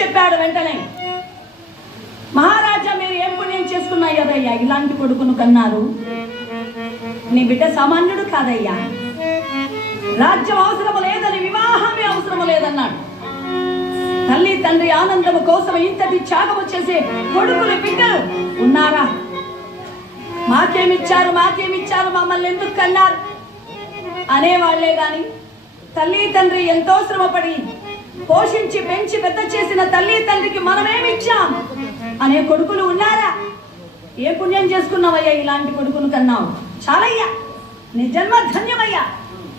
చెప్పాడు వెంటనే, మహారాజా మీరు ఏం పుణ్యం చేసుకున్నా కదయ్యా ఇలాంటి కొడుకును కన్నారు. నీ బిడ్డ సామాన్యుడు కాదయ్యా, రాజ్యం అవసరము లేదని, వివాహమే అవసరము లేదన్నాడు. తల్లి తండ్రి ఆనందము కోసం ఇంతటి త్యాగము చేసే కొడుకులు బిడ్డలు ఉన్నారా? మాకేమిచ్చారు మమ్మల్ని ఎందుకు కన్నారు అనేవాళ్లే గాని, తల్లి తండ్రి ఎంతో శ్రమపడి పోషించి పెంచి పెద్ద చేసిన తల్లి తండ్రికి మనమేమిచ్చాం అనే కొడుకులు ఉన్నారా? ఏ పుణ్యం చేసుకున్నావయ్యా ఇలాంటి కొడుకును కన్నావు? చాలయ్యా, నీ జన్మ ధన్యమయ్యా,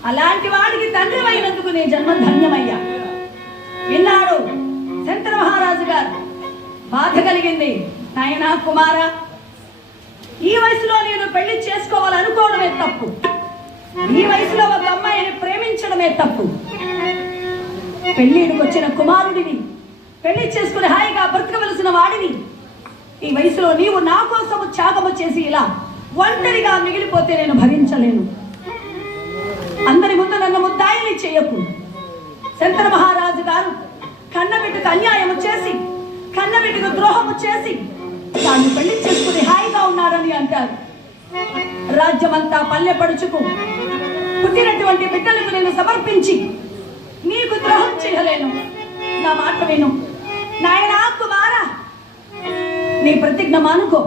అలాంటి వాడికి తండ్రి అయినందుకు నీ జన్మ ధన్యమయ్యా. విన్నాడు శంకర మహారాజు గారు. బాధ కలిగింది. నాయనా కుమారా, ఈ వయసులో నేను పెళ్లి చేసుకోవాలనుకోవడమే తప్పు. ఈ వయసులో ఒక అమ్మాయిని ప్రేమించడమే తప్పు. పెళ్లిడికి వచ్చిన కుమారుడిని, పెళ్లి చేసుకుని హాయిగా బ్రతకవలసిన వాడిని ఈ వయసులో నీవు నా కోసము త్యాగము చేసి ఇలా ఒంటరిగా మిగిలిపోతే నేను భరించలేను. అందరి ముందు నన్ను ముద్దాయిని చేయకు. శంకర మహారాజు గారు కన్నబిడ్డకు అన్యాయము చేసి, కన్నబిడ్డకు ద్రోహము చేసి తాను పెళ్లి చేసుకుని హాయిగా ఉన్నారని అంటారు. రాజ్యమంతా పల్లె పడుచుకు పుట్టినటువంటి బిడ్డలకు నేను సమర్పించి నీకు ద్రోహం చేయలేను. నా మాట విను నాయనా కుమారా, నీ ప్రతిజ్ఞ మానుకో.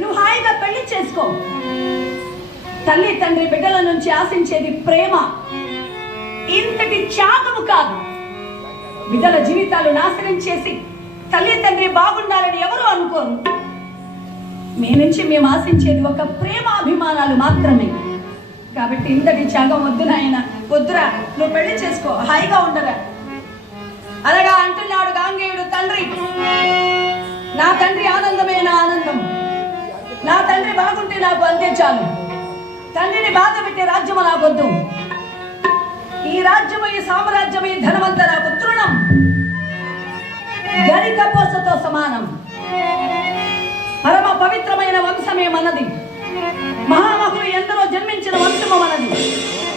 నువ్వు హాయిగా పెళ్లి చేసుకో. తల్లి తండ్రి బిడ్డల నుంచి ఆశించేది ప్రేమ, ఇంతటి త్యాగము కాదు. బిడ్డల జీవితాలు నాశనం చేసి తల్లి తండ్రి బాగుండాలని ఎవరు అనుకోరు. మీ నుంచి మేము ఆశించేది ఒక ప్రేమాభిమానాలు మాత్రమే. కాబట్టి ఇంతటి త్యాగం వద్దు నాయన, వద్దురా, నువ్వు పెళ్లి చేసుకో, హాయిగా ఉండరా. అలాగా అంటున్నాడు గాంగేయుడు తండ్రి. నా తండ్రి ఆనందమే నా ఆనందం, నా తండ్రి బాగుంటే నాకు అంతే చాలు. తండ్రిని బాధ పెట్టే రాజ్యము నాకొద్దు. ఈ రాజ్యము, ఈ సామ్రాజ్యము, ఈ ధనమంతా నాకు తృణం, గరిక పోసతో సమానం. పరమ పవిత్రమైన వంశమే మనది. మహామహులు ఎందరో జన్మించిన వంశము మనది.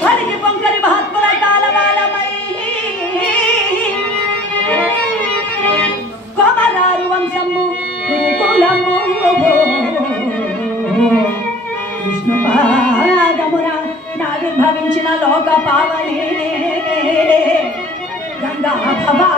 వారికి పొంకరి మహాత్ముల కాలమాలమై కొమరారు వంశము కులము విష్ణు పాదమున నావిర్భవించిన లోక పావనే గంగా భవా